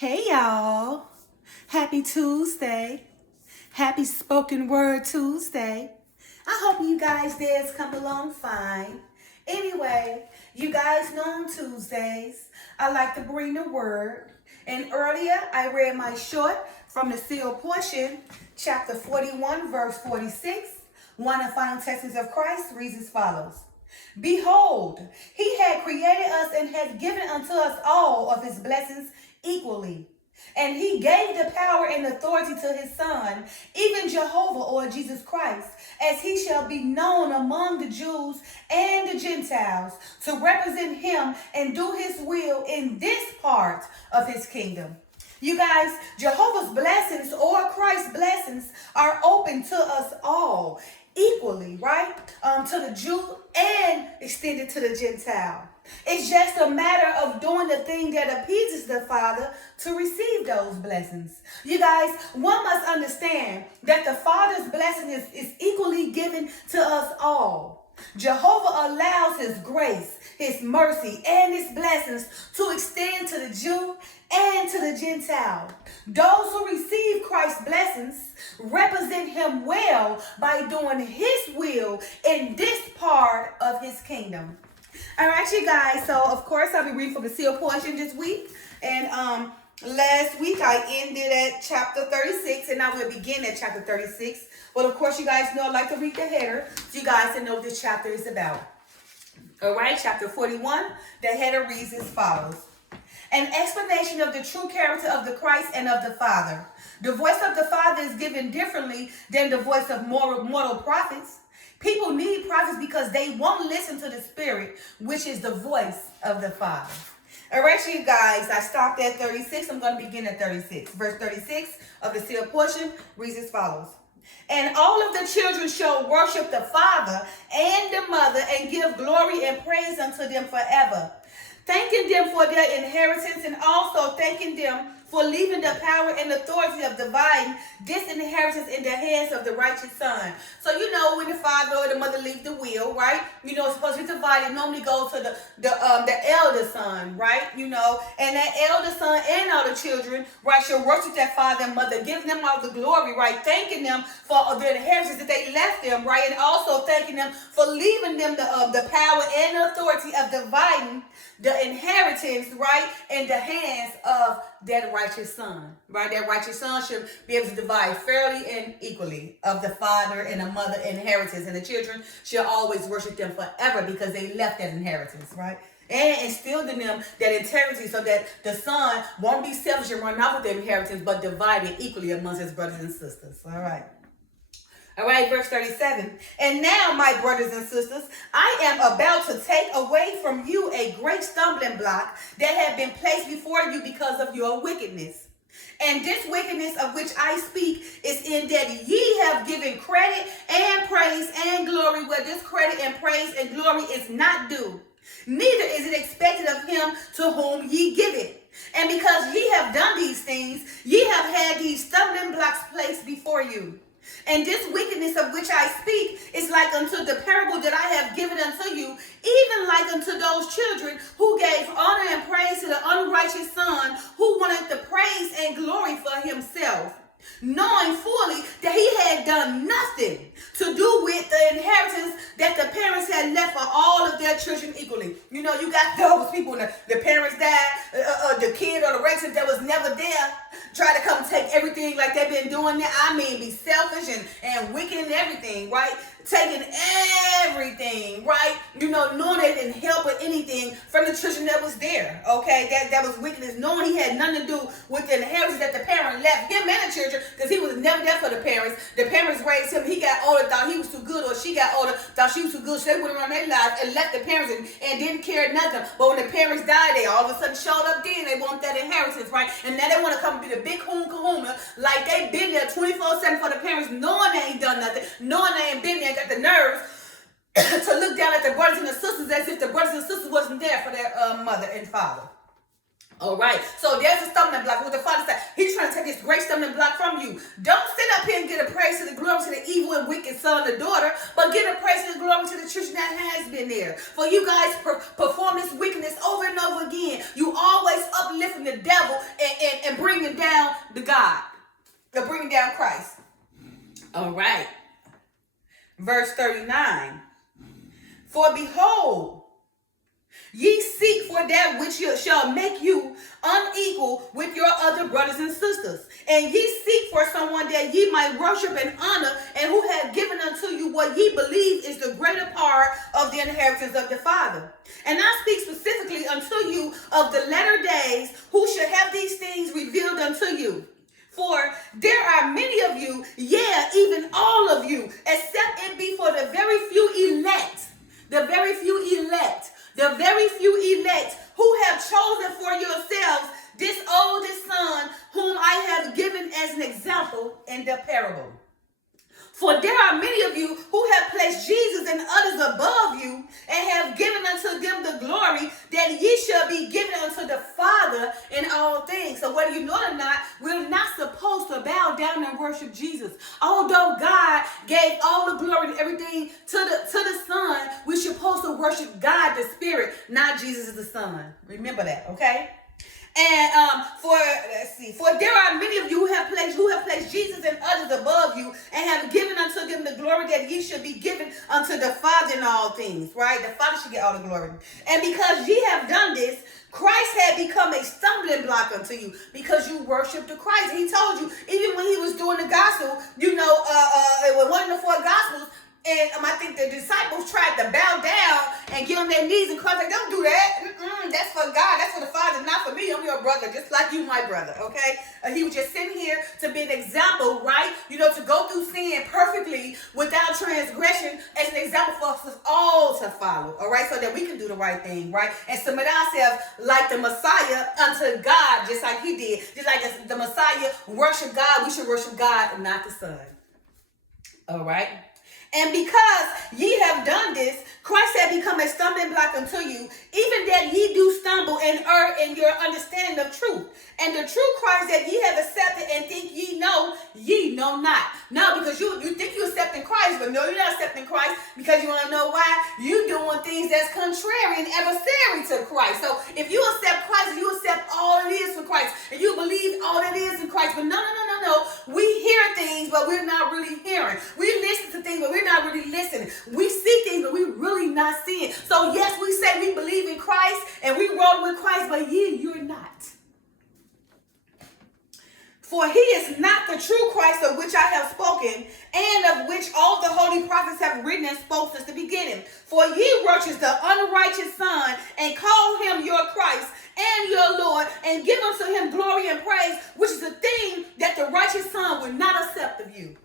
Hey y'all, happy Tuesday, happy spoken word Tuesday. I hope you guys days come along fine. Anyway, you guys know on Tuesdays, I like to bring the word. And earlier I read my short from the sealed portion, chapter 41, verse 46. One of the final texts of Christ reads as follows. Behold, he had created us and had given unto us all of his blessings equally. And he gave the power and authority to his son, even Jehovah or Jesus Christ, as he shall be known among the Jews and the Gentiles, to represent him and do his will in this part of his kingdom. You guys, Jehovah's blessings or Christ's blessings are open to us all equally, right? To the Jew and extended to the Gentile. It's just a matter of doing the thing that appeases the Father to receive those blessings. You guys, one must understand that the Father's blessing is equally given to us all. Jehovah allows his grace, his mercy, and his blessings to extend to the Jew and to the Gentile. Those who receive Christ's blessings represent him well by doing his will in this part of his kingdom. All right, you guys. So, of course, I'll be reading from the sealed portion this week. And last week, I ended at chapter 36, and I will begin at chapter 36. But, of course, you guys know I like to read the header, so you guys can know what this chapter is about. All right, chapter 41, the header reads as follows. An explanation of the true character of the Christ and of the Father. The voice of the Father is given differently than the voice of mortal prophets. People need prophets because they won't listen to the Spirit, which is the voice of the Father. All right, you guys, I stopped at 36. I'm going to begin at 36. Verse 36 of the sealed portion reads as follows. And all of the children shall worship the Father and the Mother and give glory and praise unto them forever, thanking them for their inheritance and also thanking them for leaving the power and authority of dividing this inheritance in the hands of the righteous son. So, you know, when the father or the mother leave the will, right? You know, it's supposed to be divided. It normally goes to the elder son, right? You know, and that elder son and all the children, right, shall worship their father and mother, giving them all the glory, right? Thanking them for the inheritance that they left them, right? And also thanking them for leaving them the power and authority of dividing the inheritance, right, in the hands of that righteous son, right? That righteous son should be able to divide fairly and equally of the father and the mother inheritance, and the children should always worship them forever because they left that inheritance, right? And instilled in them that integrity so that the son won't be selfish and run off with the inheritance, but divide it equally amongst his brothers and sisters. All right. All right, verse 37. And now, my brothers and sisters, I am about to take away from you a great stumbling block that had been placed before you because of your wickedness. And this wickedness of which I speak is in that ye have given credit and praise and glory where this credit and praise and glory is not due. Neither is it expected of him to whom ye give it. And because ye have done these things, ye have had these stumbling blocks placed before you. And this wickedness of which I speak is like unto the parable that I have given unto you, even like unto those children who gave honor and praise to the unrighteous son, who wanted the praise and glory for himself, knowing fully that he had done nothing to do with the inheritance that the parents had left for all of their children equally. You know, you got those people, the parents died, the kid or the relative that was never there, try to come take everything like they've been doing that. I mean, be selfish and wicked and everything, right? Taking everything, right? You know, knowing they didn't help with anything from the children that was there, okay? That was wickedness, knowing he had nothing to do with the inheritance that the parent left him and the children, because he was never there for the parents. The parents raised him. He got older, thought he was too good, or she got older, thought she was too good, so they went around their lives and left the parents and didn't care nothing. But when the parents died, they all of a sudden showed up then. They want that inheritance, right? And now they want to come and be the big kahuna, like they've been there 24/7 for the parents, knowing they ain't done nothing, knowing they ain't been there, got the nerves to look down at the brothers and the sisters as if the brothers and sisters wasn't there for their mother and father. All right, so there's a stumbling block. What the father said, he's trying to take this great stumbling block from you. Don't sit up here and get a praise to the glory to the evil and wicked son or daughter, but get a praise to the glory to the children that has been there. For you guys perform this wickedness over and over again. You always uplifting the devil and and bringing down the God. They're bringing down Christ. All right. Verse 39. For behold, ye seek for that which shall make you unequal with your other brothers and sisters. And ye seek for someone that ye might worship and honor, and who have given unto you what ye believe is the greater part of the inheritance of the Father. And I speak specifically unto you of the latter days, who shall have these things revealed unto you. For there are many of you, yeah, even all of you, except it be for the very few elect, the very few elect, the very few elect who have chosen for yourselves this oldest son, whom I have given as an example in the parable. For there are many of you who have placed Jesus and others above you, and have given unto them the glory that ye shall be given unto the Father in all things. So whether you know it or not, we're not supposed to bow down and worship Jesus. Although God gave all the glory and everything to the Son, we're supposed to worship God the Spirit, not Jesus the Son. Remember that, okay? And for there are many of you who have placed Jesus and others above you, and have given unto them the glory that ye should be given unto the Father in all things, right? The Father should get all the glory. And because ye have done this, Christ had become a stumbling block unto you, because you worshiped the Christ. He told you, even when he was doing the gospel, it was one of the 4 gospels, and I think the disciples tried to bow down and get on their knees, and Christ like, don't do that. That's for God. That's for the Father, not for me. I'm your brother, just like you, my brother, okay? He was just sitting here to be an example, right? To go through sin perfectly without transgression as an example for us all to follow, all right? So that we can do the right thing, right? And submit ourselves like the Messiah unto God, just like he did. Just like the Messiah worship God, we should worship God and not the Son. All right? And because ye have done this, Christ had become a stumbling block unto you, even that ye do stumble and err in your understanding of truth. And the true Christ that ye have accepted and think ye know not. No, because you think you're accepting Christ, but no, you're not accepting Christ, because you want to know why? You're doing things that's contrary and adversary to Christ. So if you accept Christ, you accept all it is for Christ, and you believe all it is in Christ. But no. We hear things, but we're not really hearing. We listen to things, but we're not really listening. We see things, but we're really not seeing. So yes, we say we believe in Christ and we roll with Christ, but you're not. For he is not the true Christ of which I have spoken, and of which all the holy prophets have written and spoke since the beginning. For ye worship the unrighteous Son, and call him your Christ and your Lord, and give unto him glory and praise, which is a thing that the righteous Son will not accept of you.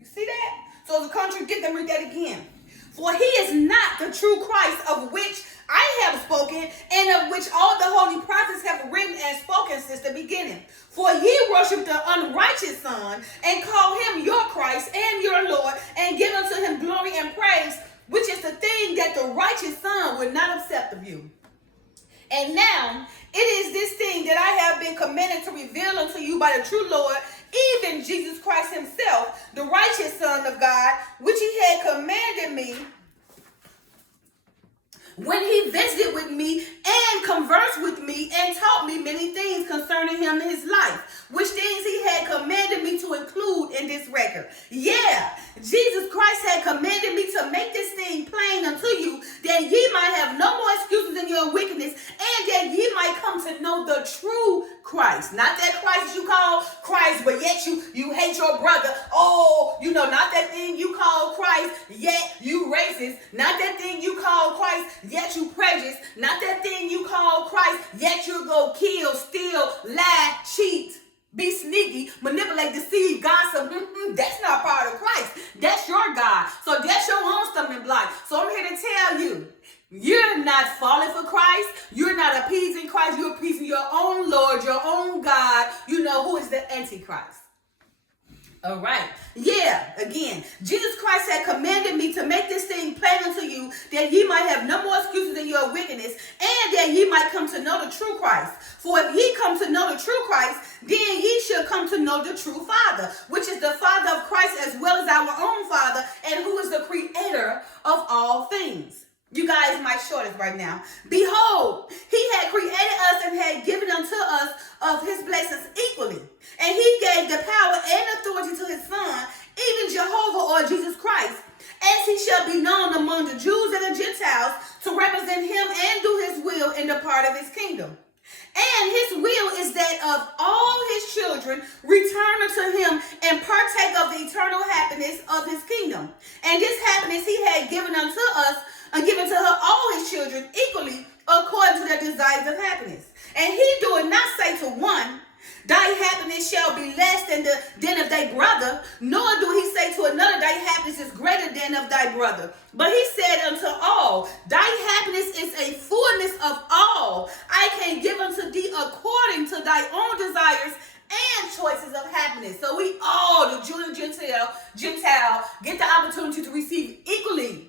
You see that? So the contradict them, read that again. For he is not the true Christ of which I have spoken, and of which all the holy prophets have written and spoken since the beginning. For ye worship the unrighteous Son, and call him your Christ and your Lord, and give unto him glory and praise, which is the thing that the righteous Son would not accept of you. And now it is this thing that I have been commanded to reveal unto you by the true Lord, even Jesus Christ himself, the righteous Son of God, which he had commanded me when he visited with me and conversed with me and taught me many things concerning him in his life, which things he had commanded me to include in this record. Yeah, Jesus Christ had commanded me to make this thing plain unto you, that ye might have no more excuses in your wickedness, and that ye might come to know the true Christ. Not that Christ you call Christ, but yet you hate your brother. Oh, not that thing you call Christ, yet you racist. Not that thing you call Christ, yet you prejudice. Not that thing you call Christ, yet you go kill, steal, lie, cheat, be sneaky, manipulate, deceive, gossip. That's not part of Christ. That's your God. So that's your own stumbling block. So I'm here to tell you, you're not falling for Christ. You're not appeasing Christ. You're appeasing your own Lord, your own God, who is the Antichrist. All right. Yeah, again, Jesus Christ had commanded me to make this thing plain unto you, that ye might have no more excuses in your wickedness, and that ye might come to know the true Christ. For if ye come to know the true Christ, then ye shall come to know the true Father, which is the Father of Christ as well as our own Father, and who is the creator of all things. You guys, my shortest right now. Behold, he had created us and had given unto us of his blessings equally. And he gave the power and authority to his son, even Jehovah or Jesus Christ, as he shall be known among the Jews and the Gentiles, to represent him and do his will in the part of his kingdom. And his will is that of all his children return unto him and partake of the eternal happiness of his kingdom. And this happiness he had given unto us, and given to her all his children equally according to their desires of happiness. And he doeth not say to one, thy happiness shall be less than of thy brother, nor do he say to another, thy happiness is greater than of thy brother. But he said unto all, thy happiness is a fullness of all I can give unto thee according to thy own desires and choices of happiness. So we all, the Jew and Gentile, get the opportunity to receive equally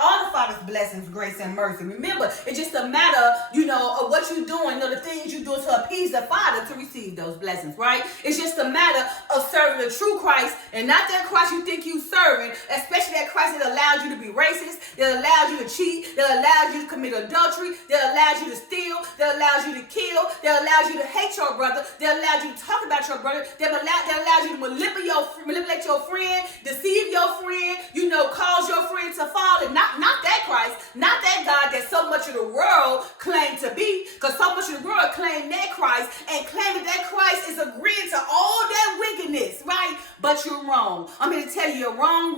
all the Father's blessings, grace, and mercy. Remember, it's just a matter, of what you're doing, the things you're doing to appease the Father to receive those blessings, right? It's just a matter of serving the true Christ and not that Christ you think you're serving, especially that Christ that allows you to be racist, that allows you to cheat, that allows you to commit adultery, that allows you to steal, that allows you to kill, that allows you to hate your brother, that allows you to talk about your brother, that allows you to manipulate your friend, deceive your friend, cause your friend to fall, and not that Christ, not that God that so much of the world claim to be, because so much of the world claim that Christ and claiming that Christ is agreeing to all that wickedness, right? But you're wrong. I'm here to tell you, you're wrong.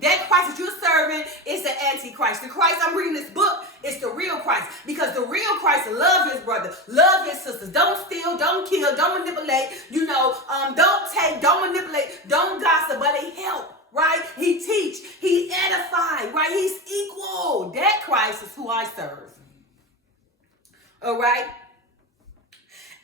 That Christ that you're serving is the Antichrist. The Christ I'm reading this book is the real Christ, because the real Christ love his brother, love his sisters, don't steal, don't kill, don't manipulate, don't take, don't manipulate, don't gossip, but he help. Right? He teach, he edify, right? He's equal. That Christ is who I serve. All right?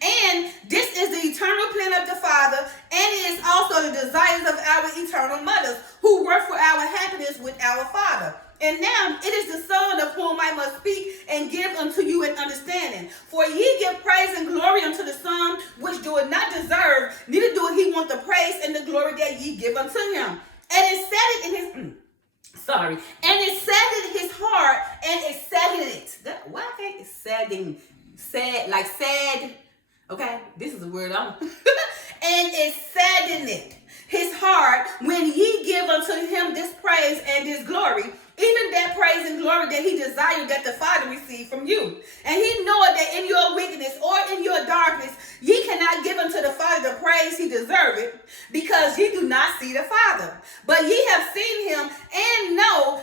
And this is the eternal plan of the Father, and it is also the desires of our eternal mothers, who work for our happiness with our Father. And now it is the Son of whom I must speak and give unto you an understanding. For ye give praise and glory unto the Son, which doeth not deserve, neither doeth he want the praise and the glory that ye give unto him. And it said it in his, and it said it in his heart, and it saddened it. Why can't it sadden? Sad. Okay, this is a word and it saddened it, his heart, when ye give unto him this praise and this glory, even that praise and glory that he desired that the Father receive from you. And he knoweth that in your wickedness or in your darkness, ye cannot give unto the Father the praise he deserveth, because ye do not see the Father. But ye have seen him and know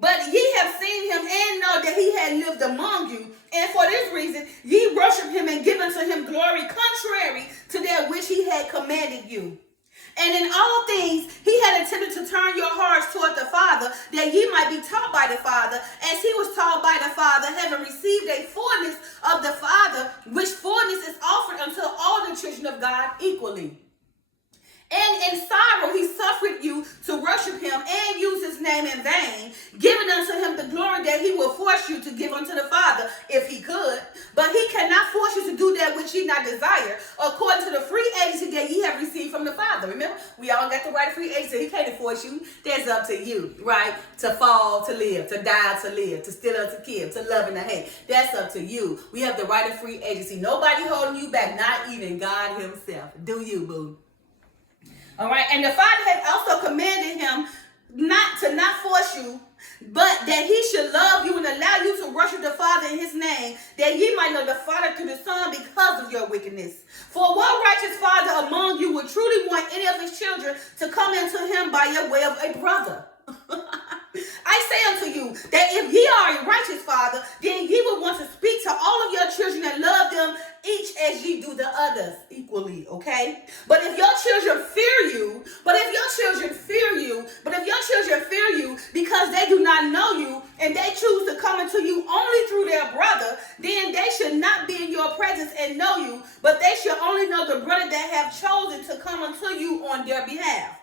that he had lived among you. And for this reason, ye worship him and give unto him glory contrary to that which he had commanded you. And in all things, he had intended to turn your hearts toward the Father, that ye might be taught by the Father, as he was taught by the Father, having received a fullness of the Father, which fullness is offered unto all the children of God equally. And in sorrow he suffered you to worship him and use his name in vain, giving unto him the glory that he will force you to give unto the Father, if he could. But he cannot force you to do that which ye not desire, according to the free agency that ye have received from the Father. Remember, we all got the right of free agency. He can't force you. That's up to you, right? To fall, to live, to die, to live, to steal or to kill, to love and to hate. That's up to you. We have the right of free agency. Nobody holding you back, not even God himself. Do you, boo? All right, and the Father has also commanded him not force you, but that he should love you and allow you to worship the Father in his name, that ye might know the Father through the Son because of your wickedness. For what righteous father among you would truly want any of his children to come into him by your way of a brother? I say unto you that if ye are a righteous father, then ye will want to speak to all of your children and love them each as ye do the others equally, okay? But if your children fear you because they do not know you and they choose to come into you only through their brother, then they should not be in your presence and know you, but they should only know the brother that have chosen to come unto you on their behalf.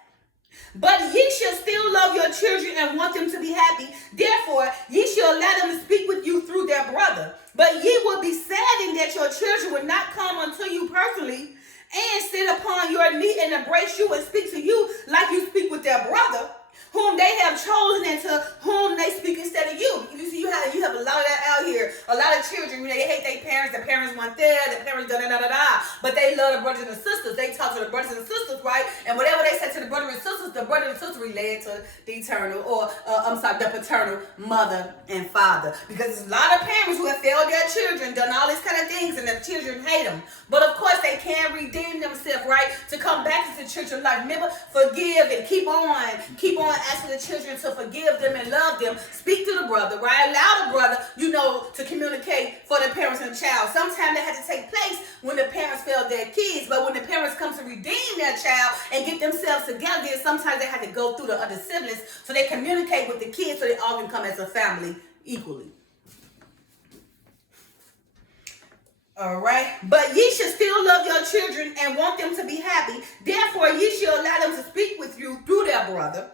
But ye shall still love your children and want them to be happy. Therefore, ye shall let them speak with you through their brother. But ye will be saddened that your children will not come unto you personally and sit upon your knee and embrace you and speak to you like you speak with their brother, whom they have chosen and to whom they speak instead of you. You see, you have a lot of that out here. A lot of children, they hate their parents. The parents weren't there. The parents da-da-da-da-da. But they love the brothers and sisters. They talk to the brothers and sisters, right? And whatever they say to the brothers and sisters relate to the eternal, or the paternal mother and father. Because there's a lot of parents who have failed their children, done all these kind of things, and the children hate them. But of course, they can redeem themselves, right? To come back to the church of life. Remember, forgive and keep on asking the children to forgive them and love them. Speak to the brother, right? Allow the brother, to communicate for the parents and the child. Sometimes that has to take place when the parents fail their kids, but when the parents come to redeem their child and get themselves together, then sometimes they have to go through the other siblings so they communicate with the kids so they all can come as a family equally. All right. But ye should still love your children and want them to be happy. Therefore, ye shall allow them to speak with you through their brother.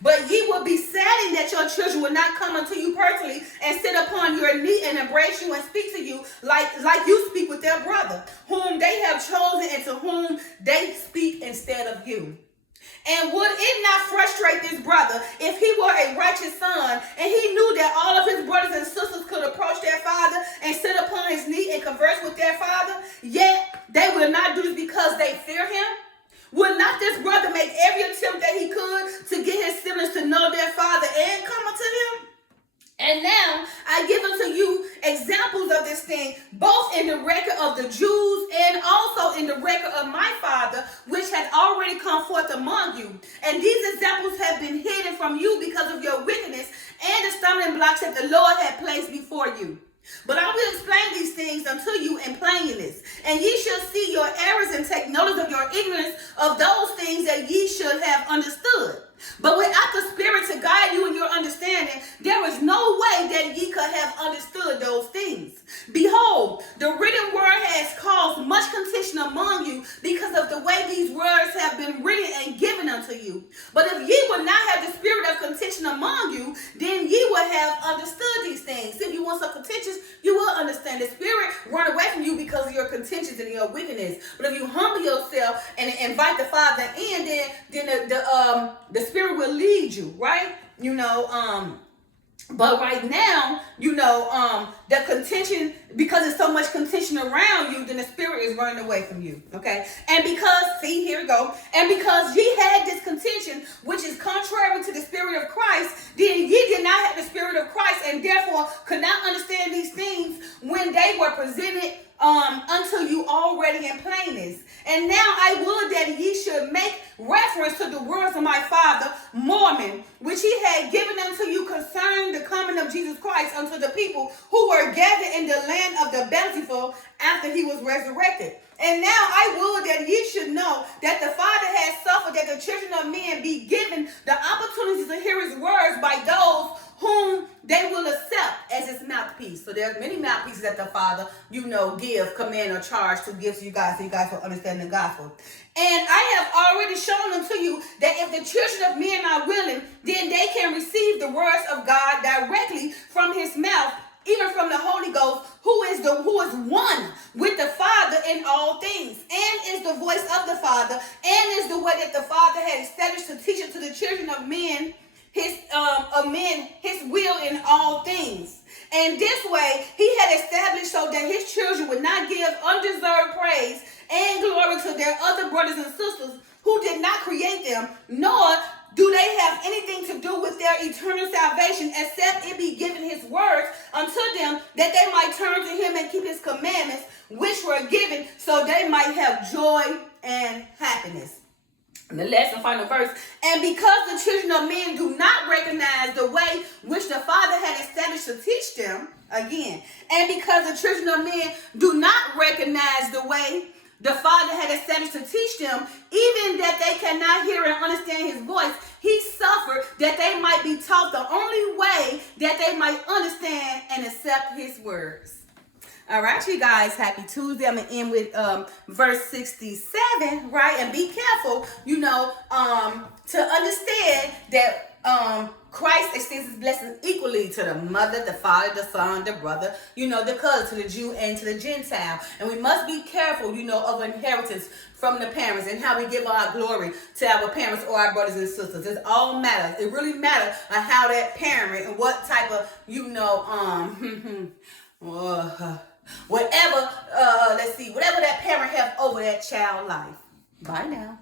But ye will be saddened that your children will not come unto you personally and sit upon your knee and embrace you and speak to you like you speak with their brother, whom they have chosen and to whom they speak instead of you. And would it not frustrate this brother if he were a righteous son and he knew that all of his brothers and sisters could approach their father and sit upon his knee and converse with their father, yet they will not do this because they fear him? Would not this brother make every attempt that he could to get his siblings to know their father and come unto him? And now I give unto you examples of this thing, both in the record of the Jews and also in the record of my Father, which has already come forth among you. And these examples have been hidden from you because of your wickedness and the stumbling blocks that the Lord had placed before you. But I will explain these things unto you in plainness, and ye shall see your errors and take notice of your ignorance of those things that ye should have understood. But without the Spirit to guide you in your understanding, there is no way that ye could have understood those things. Behold, the written word has caused much contention among you because of the way these words have been written and given unto you. But if ye would not have the spirit of contention among you, then ye would have understood these things. If you want some contentions, you will understand. The Spirit run away from you because of your contentions and your wickedness. But if you humble yourself and invite the Father in, then the Spirit will lead you, right? But right now, the contention, because there's so much contention around you, then the Spirit is running away from you, okay? And because, here we go, and because ye had this contention, which is contrary to the Spirit of Christ, then ye did not have the Spirit of Christ, and therefore could not understand these things when they were presented unto you already in plainness. And now I would that ye should make reference to the words of my father, Mormon, which he had given unto you concerning the coming of Jesus Christ unto the people who were gathered in the land of the bountiful after he was resurrected. And now I would that ye should know that the Father has suffered that the children of men be given the opportunity to hear his words by those whom they will accept as his mouthpiece. So there's many mouthpieces that the Father, give, command, or charge to give to you guys so you guys will understand the gospel. And I have already shown unto you that if the children of men are willing, then they can receive the words of God directly from his mouth, even from the Holy Ghost, who is one with the Father in all things, and is the voice of the Father, and is the way that the Father had established to teach it to the children of men, his will in all things. And this way he had established so that his children would not give undeserved praise and glory to their other brothers and sisters who did not create them, nor do they have anything to do with their eternal salvation, except it be given his words unto them, that they might turn to him and keep his commandments, which were given so they might have joy and happiness. And the last and final verse, and because the children of men do not recognize the way which the Father had established to teach them, again, and because the children of men do not recognize the way the Father had established to teach them, even that they cannot hear and understand his voice, he suffered that they might be taught the only way that they might understand and accept his words. All right, you guys, happy Tuesday. I'm going to end with verse 67, right? And be careful, to understand that Christ extends his blessings equally to the mother, the father, the son, the brother, the cousin, to the Jew and to the Gentile. And we must be careful, of inheritance from the parents and how we give our glory to our parents or our brothers and sisters. It all matters. It really matters on how that parent and what type of, whatever, whatever that parent have over that child life. Bye now.